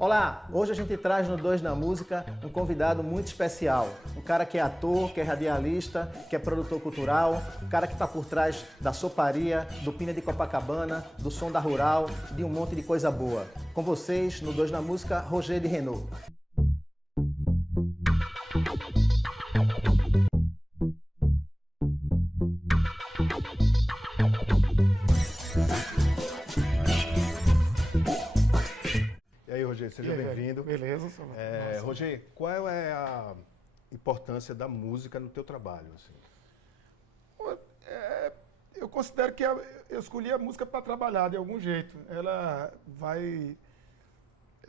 Olá, hoje a gente traz no Dois na Música um convidado muito especial. Um cara que é ator, que é radialista, que é produtor cultural, um cara que está por trás da soparia, do Pina de Copacabana, do Som da Rural, de um monte de coisa boa. Com vocês, no Dois na Música, Roger de Renault. E aí, Roger, seja bem-vindo. Beleza. Roger, qual é a importância da música no teu trabalho? Assim? Eu considero que eu escolhi a música para trabalhar de algum jeito. Ela vai,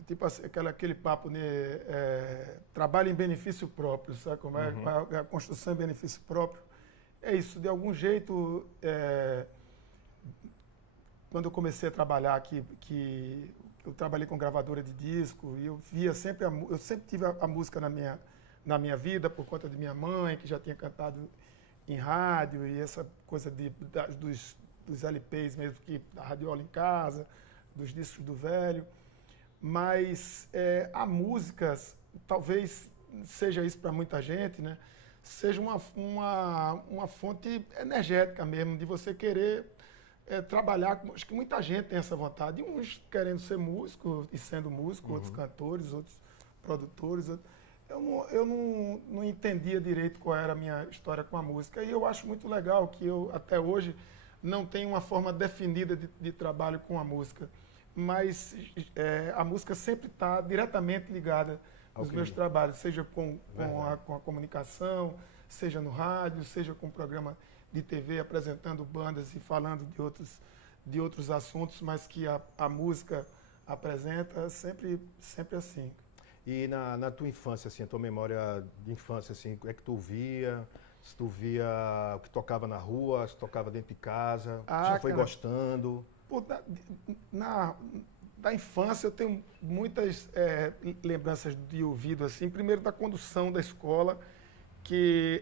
tipo assim, aquele papo, né? Trabalho em benefício próprio, sabe como é? A construção em benefício próprio. É isso, de algum jeito, quando eu comecei a trabalhar aqui, que eu trabalhei com gravadora de disco e eu via sempre eu sempre tive a música na minha vida por conta de minha mãe, que já tinha cantado em rádio, e essa coisa dos LPs mesmo, que da radiola em casa, dos discos do velho. Mas a música, talvez seja isso para muita gente, né? Seja uma fonte energética mesmo, de você querer trabalhar. Acho que muita gente tem essa vontade, uns querendo ser músico e sendo músico, outros cantores, outros produtores. Eu não entendia direito qual era a minha história com a música, e eu acho muito legal que eu, até hoje, não tenho uma forma definida de trabalho com a música, mas a música sempre está diretamente ligada aos meus trabalhos, seja com a comunicação, seja no rádio, seja com o programa de TV apresentando bandas e falando de outros assuntos, mas que a música apresenta sempre assim. E na tua infância, assim, a tua memória de infância, assim, o que é que tu via? Se tu via o que tocava na rua, se tocava dentro de casa, já foi gostando? Pô, da infância eu tenho muitas lembranças de ouvido, assim. Primeiro da condução da escola, que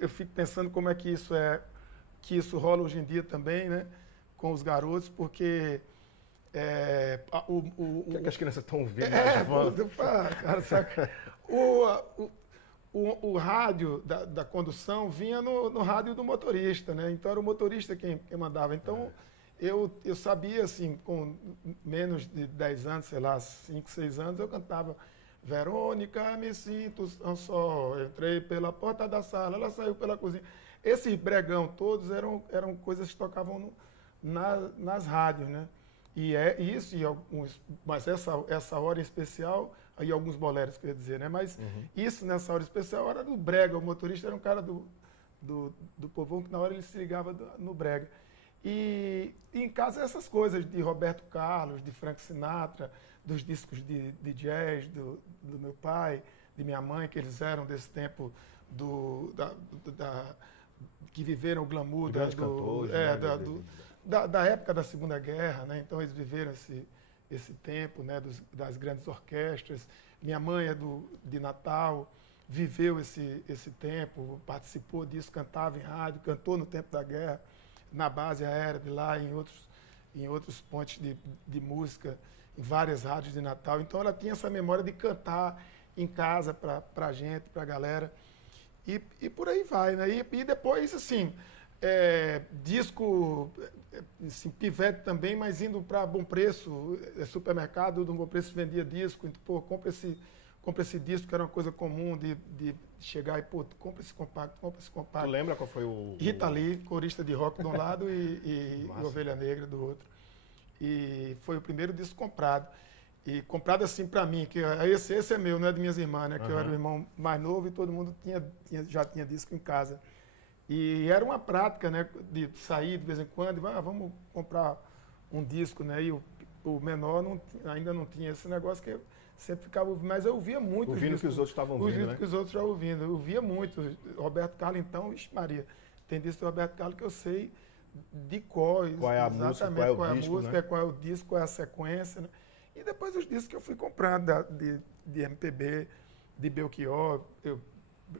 eu fico pensando como é que isso rola hoje em dia também, né, com os garotos, porque O que é que as crianças estão vendo? Cara, saca? O rádio da condução vinha no rádio do motorista, né? Então era o motorista quem mandava. Então eu sabia, assim, com menos de 10 anos, sei lá, 5, 6 anos, eu cantava Verônica, me sinto só, entrei pela porta da sala, ela saiu pela cozinha. Esses bregão todos eram coisas que tocavam nas rádios, né? E isso, mas essa hora em especial, aí alguns boleros, quer dizer, né? Mas isso nessa hora especial era do brega, o motorista era um cara do povão que na hora ele se ligava no brega. E em casa essas coisas de Roberto Carlos, de Frank Sinatra, dos discos de jazz do meu pai, de minha mãe, que eles eram desse tempo que viveram o glamour da época da Segunda Guerra, né? Então eles viveram esse tempo, né, das grandes orquestras. Minha mãe é de Natal, viveu esse tempo, participou disso, cantava em rádio, cantou no tempo da guerra, na base aérea de lá, em outros pontos de música, em várias rádios de Natal. Então ela tinha essa memória de cantar em casa para a gente, para a galera. E por aí vai, né? E depois, assim, disco, assim, pivete também, mas indo para Bom Preço, supermercado do Bom Preço vendia disco, então, pô, compra esse disco, que era uma coisa comum de chegar e, pô, compra esse compacto. Tu lembra qual foi o... Rita Lee, corista de rock de um lado e Ovelha Negra do outro. E foi o primeiro disco comprado. E comprado assim para mim, que esse é meu, não é de minhas irmãs, né? Que eu era o irmão mais novo e todo mundo já tinha disco em casa. E era uma prática, né, de sair de vez em quando, e vamos comprar um disco, né? E o menor ainda não tinha esse negócio, que eu sempre ficava ouvindo, mas eu ouvia muito. Ouvindo o que os outros estavam ouvindo, né? Ouvindo que os outros estavam ouvindo. Eu ouvia muito. Roberto Carlos, então, ixi Maria, tem disco do Roberto Carlos que eu sei de cor. Qual é a música, qual é o disco, né? Qual é o disco, qual é a sequência, né? E depois os discos que eu fui comprando de MPB, de Belchior,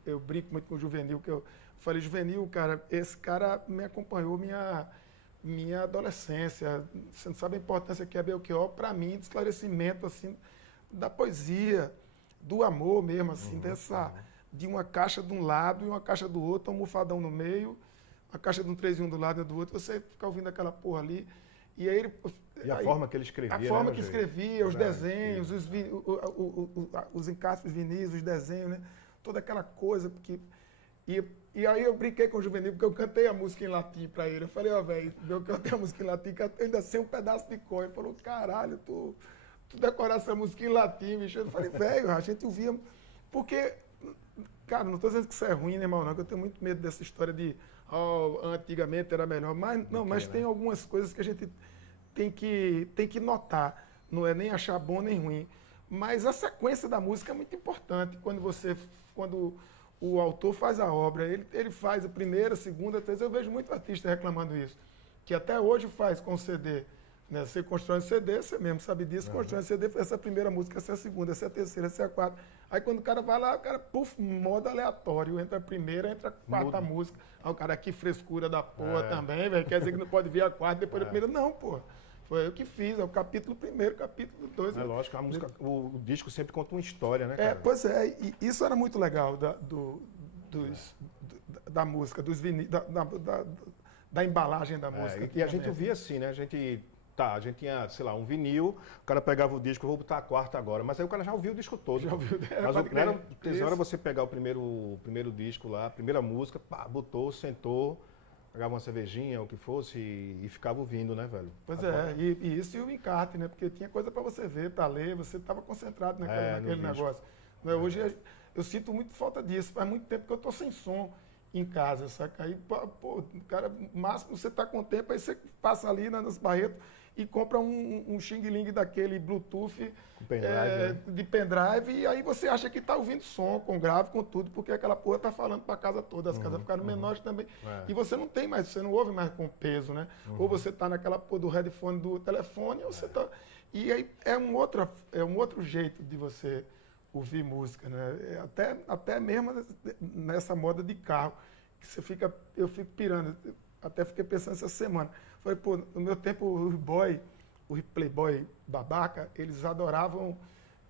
eu brinco muito com o Juvenil, que eu falei, Juvenil, cara, esse cara me acompanhou minha adolescência. Você não sabe a importância que é Belchior para mim, de esclarecimento, assim, da poesia, do amor mesmo, assim, de uma caixa de um lado e uma caixa do outro, um almofadão no meio, uma caixa de um 3 em 1 do lado e do outro, você fica ouvindo aquela porra ali. E aí a forma que ele escrevia, a forma que escrevia, os desenhos, os encartes vinis, os desenhos, né? Toda aquela coisa. E aí eu brinquei com o Juvenil, porque eu cantei a música em latim pra ele. Eu falei, velho, eu cantei a música em latim, cantei ainda sem um pedaço de cor. Ele falou, caralho, tu decorar essa música em latim, bicho. Eu falei, velho, a gente ouvia... Porque, cara, não tô dizendo que isso é ruim, né, irmão, não, que eu tenho muito medo dessa história de, antigamente era melhor. Mas tem algumas coisas que a gente tem que notar. Não é nem achar bom nem ruim. Mas a sequência da música é muito importante. Quando o autor faz a obra, ele faz a primeira, a segunda, a terceira. Eu vejo muito artista reclamando isso. Que até hoje faz com CD. Né? Você constrói um CD, você mesmo sabe disso, constrói um CD, essa é a primeira música, essa é a segunda, essa é a terceira, essa é a quarta. Aí quando o cara vai lá, o cara, modo aleatório, entra a primeira, entra a quarta música. Aí o cara, que frescura da porra também, velho, quer dizer que não pode vir a quarta depois da primeira. Não, porra. Foi eu que fiz, é o capítulo 1º, capítulo 2. É lógico, a música, o disco sempre conta uma história, né, cara? Pois é, e isso era muito legal da música, da embalagem da música. E a gente ouvia assim, né? A gente tinha, sei lá, um vinil, o cara pegava o disco, eu vou botar a quarta agora, mas aí o cara já ouviu o disco todo. Já ouviu. Mas era você pegar o primeiro disco lá, a primeira música, pá, botou, sentou, pegava uma cervejinha, o que fosse, e ficava ouvindo, né, velho? Pois agora, e isso e o encarte, né? Porque tinha coisa para você ver, para ler, você estava concentrado naquele negócio. Né? Hoje eu sinto muito falta disso, faz muito tempo que eu estou sem som em casa, saca? Aí, pô, cara, máximo você tá com tempo, aí você passa ali nas Barreto e compra um xing-ling daquele Bluetooth de pendrive, e aí você acha que tá ouvindo som, com grave, com tudo, porque aquela porra tá falando pra casa toda, as casas ficaram menores também. E você não tem mais, você não ouve mais com peso, né? Ou você tá naquela porra do headphone do telefone, ou você tá... E aí é um outro jeito de você ouvir música, né? Até mesmo nessa moda de carro, que eu fico pirando. Até fiquei pensando essa semana. Falei, pô, no meu tempo, o playboy babaca, eles adoravam,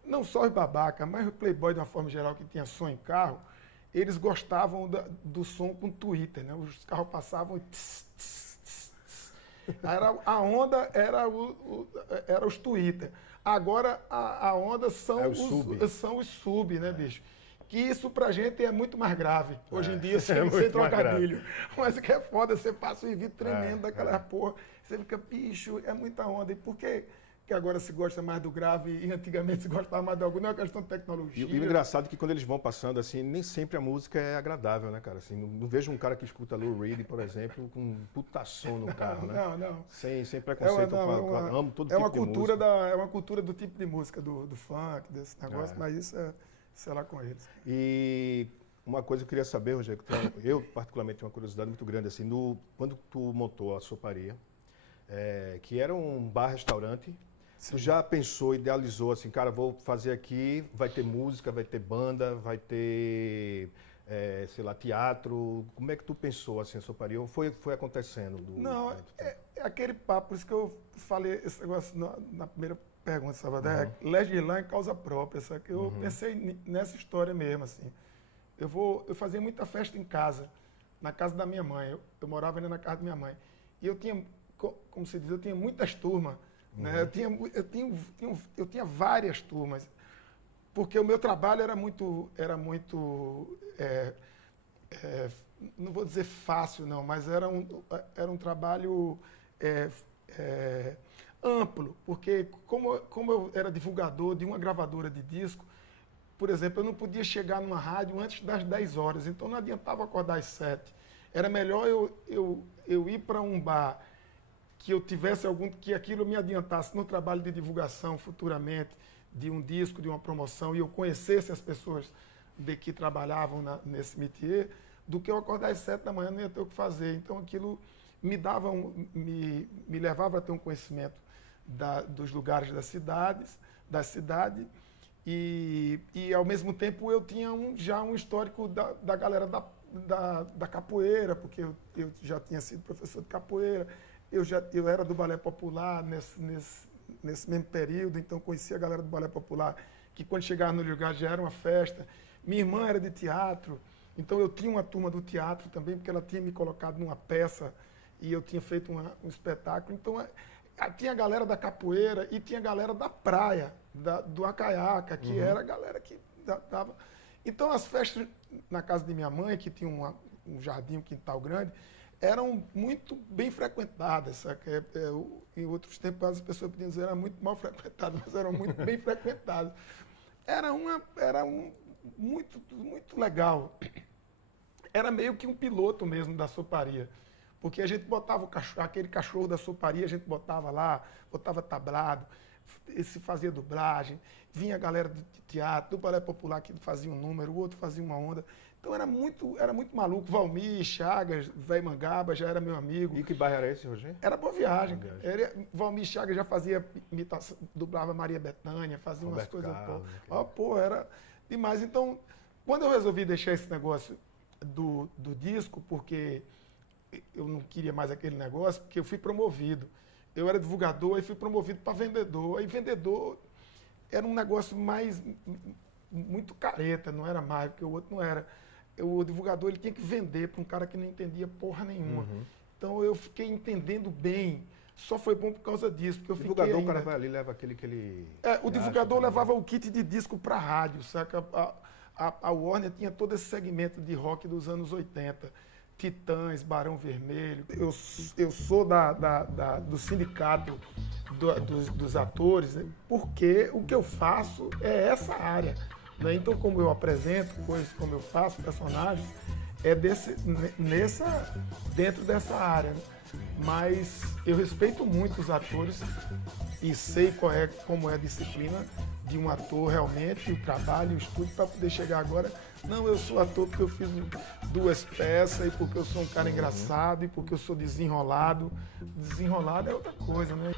não só os babaca, mas o playboy de uma forma geral que tinha som em carro, eles gostavam do som com Twitter, né? Os carros passavam e... A onda era os Twitter. Agora a onda são os sub, né, bicho? Que isso pra gente é muito mais grave. Hoje em dia, sem trocadilho. Mas o que é foda, você passa um vídeo tremendo daquela porra. Você fica, bicho, é muita onda. E por que agora se gosta mais do grave e antigamente se gostava mais do agudo? Não é uma questão de tecnologia. E o engraçado é que quando eles vão passando, assim, nem sempre a música é agradável, né, cara? Assim, não vejo um cara que escuta Lou Reed, por exemplo, com um puta som no carro, né? Não. Sem preconceito, amo todo tipo de música. É uma cultura do tipo de música, do funk, desse negócio, mas isso é, sei lá, com eles. E uma coisa que eu queria saber, Rogério, eu particularmente tenho uma curiosidade muito grande, assim, quando tu montou a Soparia, que era um bar-restaurante, tu já pensou, idealizou assim, cara, vou fazer aqui, vai ter música, vai ter banda, vai ter, sei lá, teatro. Como é que tu pensou assim, a Soparia? Ou foi acontecendo? Não, é aquele papo, por isso que eu falei esse negócio na primeira pergunta, Salvador, legislar em causa própria, sabe? Eu pensei nessa história mesmo, assim. Eu fazia muita festa em casa, na casa da minha mãe, eu morava ainda na casa da minha mãe. E eu tinha, como se diz, eu tinha muitas turmas. Né? Eu tinha várias turmas, porque o meu trabalho era muito não vou dizer fácil não, mas era um trabalho amplo, porque como eu era divulgador de uma gravadora de disco, por exemplo, eu não podia chegar numa rádio antes das 10 horas, então não adiantava acordar às 7. Era melhor eu ir para um bar que eu tivesse que aquilo me adiantasse no trabalho de divulgação futuramente de um disco, de uma promoção, e eu conhecesse as pessoas de que trabalhavam nesse métier, do que eu acordar às 7 da manhã, não ia ter o que fazer. Então aquilo me levava a ter um conhecimento dos lugares da cidade, e ao mesmo tempo eu tinha já um histórico da galera da capoeira, porque eu já tinha sido professor de capoeira. Eu era do balé popular nesse mesmo período, então conhecia a galera do Balé Popular, que quando chegava no lugar já era uma festa. Minha irmã era de teatro, então eu tinha uma turma do teatro também, porque ela tinha me colocado numa peça e eu tinha feito um espetáculo. Então tinha a galera da capoeira e tinha a galera da praia, do Acaiaca, que era a galera que dava. Então as festas na casa de minha mãe, que tinha um jardim, um quintal grande, eram muito bem frequentadas. Sabe? Em outros tempos as pessoas podiam dizer que eram muito mal frequentadas, mas eram muito bem frequentadas. Era muito legal. Era meio que um piloto mesmo da soparia. Porque a gente botava aquele cachorro da soparia, a gente botava lá, botava tablado, se fazia dublagem, vinha a galera de teatro, do Balé Popular que fazia um número, o outro fazia uma onda. Então era muito maluco. Valmir, Chagas, Véi Mangaba já era meu amigo. E que bairro era esse, Roger? Era Boa Viagem. Valmir Chagas já fazia imitação, dublava Maria Bethânia, fazia Roberto umas coisas. Era demais. Então, quando eu resolvi deixar esse negócio do disco, porque eu não queria mais aquele negócio, porque eu fui promovido. Eu era divulgador e fui promovido para vendedor. Aí vendedor era um negócio muito careta, não era mais, porque o outro não era. O divulgador ele tinha que vender para um cara que não entendia porra nenhuma. Então eu fiquei entendendo bem. Só foi bom por causa disso. Porque eu o divulgador, ainda... o cara vai ali e leva aquele que ele... o divulgador levava o kit de disco para a rádio, saca? A Warner tinha todo esse segmento de rock dos anos 80. Titãs, Barão Vermelho. Eu sou do sindicato dos atores, né? Porque o que eu faço é essa área. Né? Então, como eu apresento coisas, como eu faço personagens, é dentro dessa área. Né? Mas eu respeito muito os atores e sei como é a disciplina de um ator realmente, o trabalho, o estudo, para poder chegar agora. Não, eu sou ator porque eu fiz 2 peças e porque eu sou um cara engraçado e porque eu sou desenrolado. Desenrolado é outra coisa, né?